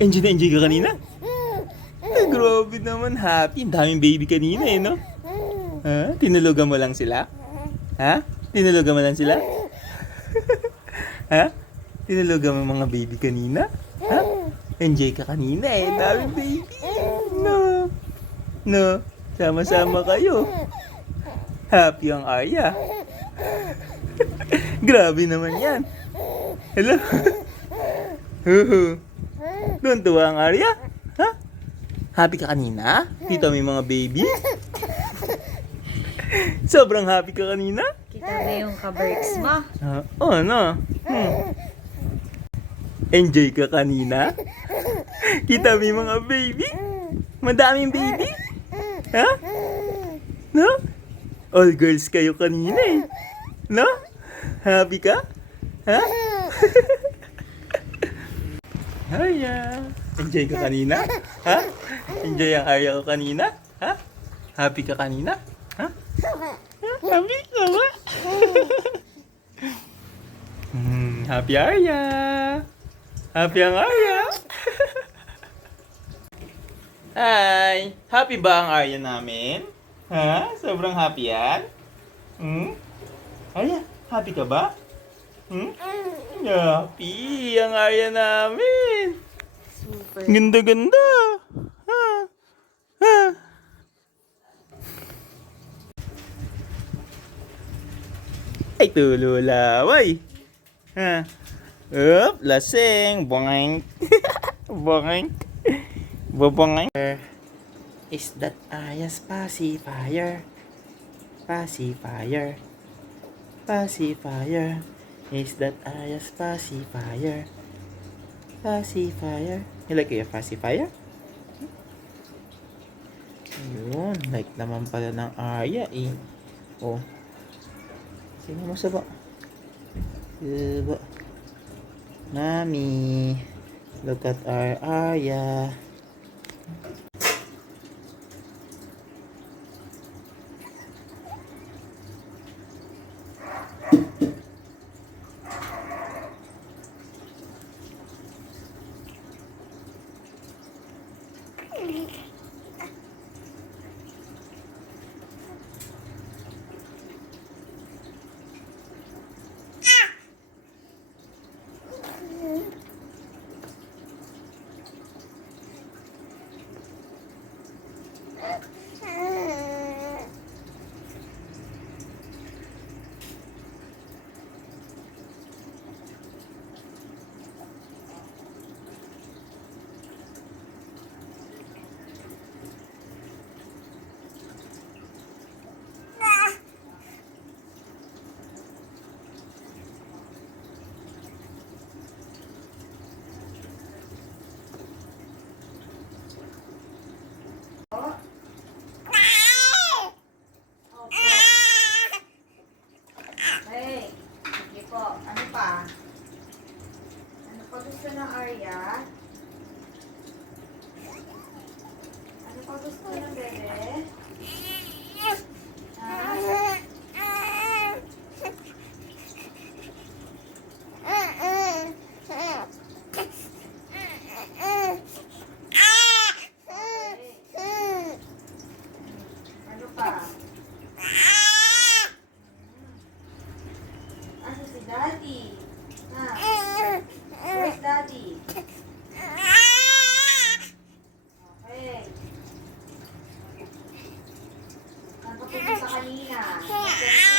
Enjoy na enjoy ka kanina? Ay, grabe naman, happy. Ang daming baby kanina eh, no? Ha? Tinulugan mo lang sila? Ha? Tinulugan mo lang sila? Ha? Tinulugan mo mga baby kanina? Ha? Enjoy ka kanina eh, daming baby. No. No. Sama-sama kayo. Happy ang Arya. Grabe naman yan. Hello? Doon tuwa ang Arya? Ha? Happy ka kanina? Dito may mga baby? Sobrang happy ka kanina? Kita mo yung ka-berks mo. Oh, no. Enjoy ka kanina? Kita mo yung mga baby? Madaming baby? Ha? No? All girls kayo kanina eh. No? Happy ka? Ha? Arya. Enjoy ka kanina? Ha? Enjoy ang Arya ko kanina? Ha? Happy ka kanina? Ha? Happy ka ba? Happy Arya. Happy ang Arya. Hi! Happy ba ang Arya namin? Ha? Sobrang happy yan? Arya, happy ka ba? Happy ang Arya namin. Super. Ganda-ganda. Ha? Ha? Ay, tululaway. Ha? Up, lasing. Bongeng. Bongeng. Bobongeng. Is that Arya's pacifier? Pacifier. Pacifier. Is that Arya's pacifier? Pacifier. You like your pacifier? Ayun, like naman pala ng Arya eh. Oh. Sino mo saba? Saba. Mami. Look at our Arya. Hey, sige po. Ano pa? Ano pa gusto ng Arya? Ano pa gusto ng bebe? Ano pa? Asa si Daddy? Ha? Where's Daddy? Okay. Nagpapit sa kanina. Okay.